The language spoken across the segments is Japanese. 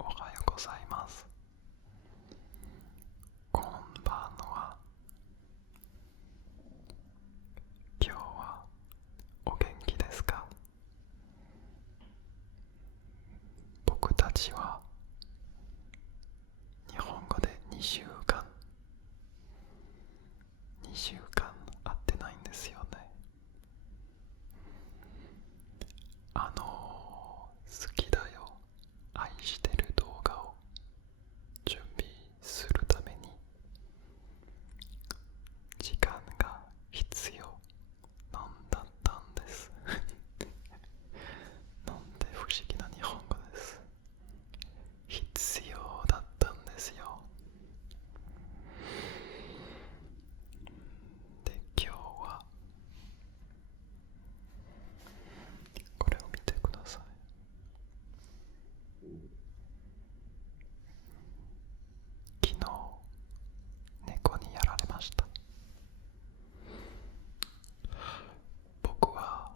おはようございます。こんばんは。今日はお元気ですか？僕たちは日本語で2週間会ってないんですよね。好きだよ、愛してる動画を準備するために時間が必要なんだったんです。なんて不思議な日本語です。必要だったんですよ。で、今日はこれを見てください。昨日猫にやられました。僕は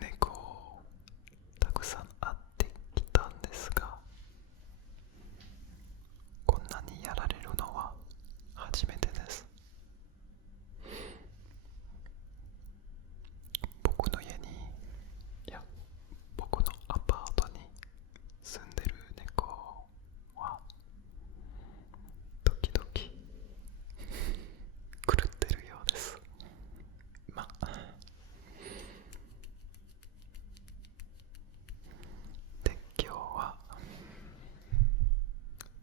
猫をたくさん会ってきたんですが、こんなにやられるのは初めてです。僕の家に、いや、僕のアパートに住んでる猫は時々狂ってるようです。まあ、で、今日は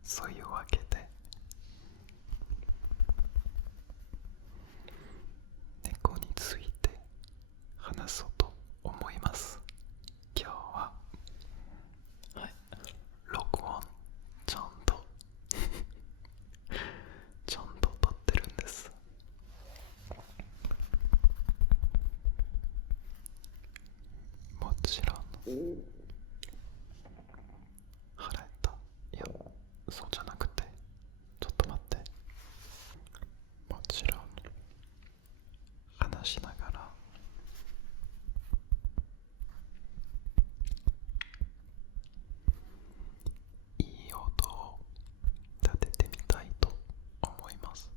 そういうわけで猫について話そうと思います。今日は、はい、録音ちゃんと撮ってるんです。もちろん腹減った。いや、そうじゃなくて、ちょっと待って。もちろん話しながらいい音を立ててみたいと思います。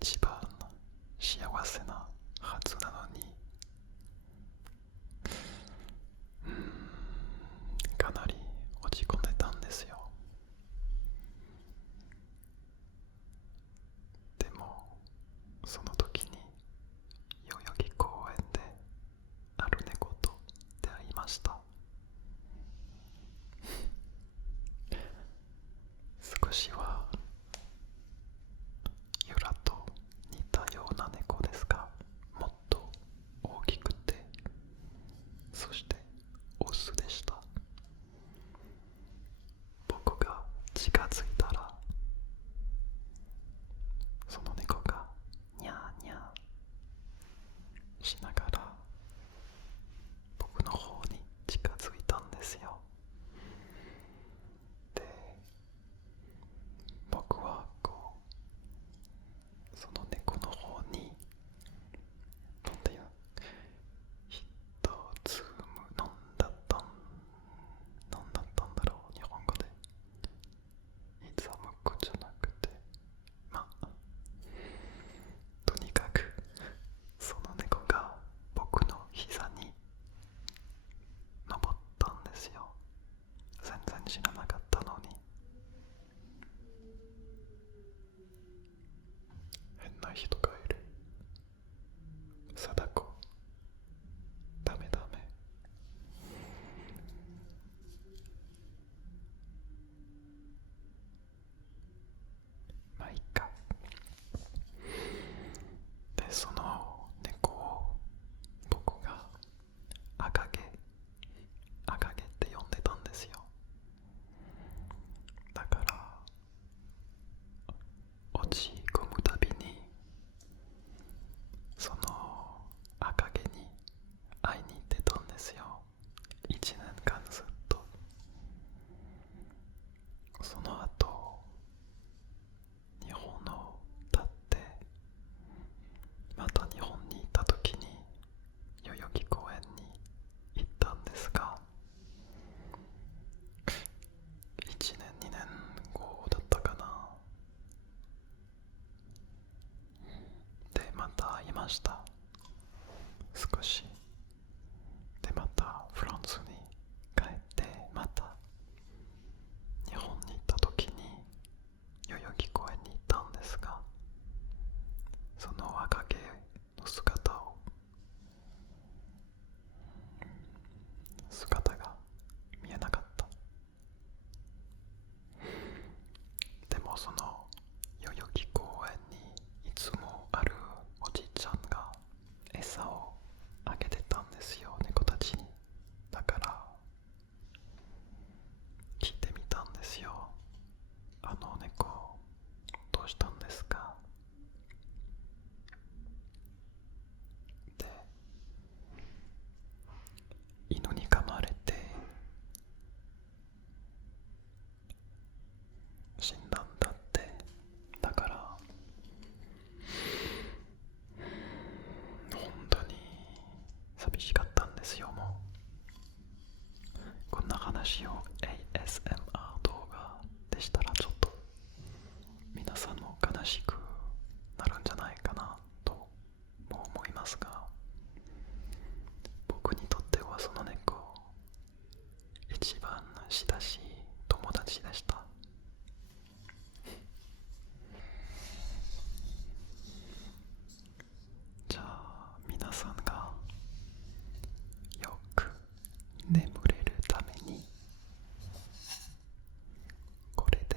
一番幸せなはずなのに、かなり落ち込んでたんですよ。でもその時に代々木公園である猫と出会いました。少しはユラと似たような猫ですが、もっと大きくて、そしてオスでした。僕が近づいたら、その猫がニャーニャーしながら僕の方に近づいたんですよ。で、僕はこうその猫の方になんていう一つなんだったんだろう、日本語で。いつは向くじゃなくて、まあとにかくその猫が僕の膝に登ったんですよ。全然知らなかったのに。変な人がいる。貞子、ダメダメ。まあいいか。で、その猫を僕が赤毛って呼んでたんですよ。だから落ち込むたびにその赤毛に会いに行ってたんですよ。1年間ずっと。その後日本を立ってまた日本に行った時に代々木公園に行ったんですが、1年2年後だったかな。でまた会いました。少しでまたフランスに帰って、また日本に行った時に代々木公園に行ったんですが、その赤毛の姿が見えなかった。でもその代々木公園にいつもあるおじいちゃんが餌をあげてたんですよ、猫たちに。だから聞いてみたんですよ。あの猫どうしたんですか？で、犬に噛まれて死んだんだって。だから本当に寂しかったんですよ。もうこんな話を ASMR 動画でしたらちょっと皆さんも悲しくなるんじゃないかなとも思いますが、僕にとってはその猫一番親しい友達でした。じゃあ皆さんがよく眠れるためにこれで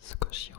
少し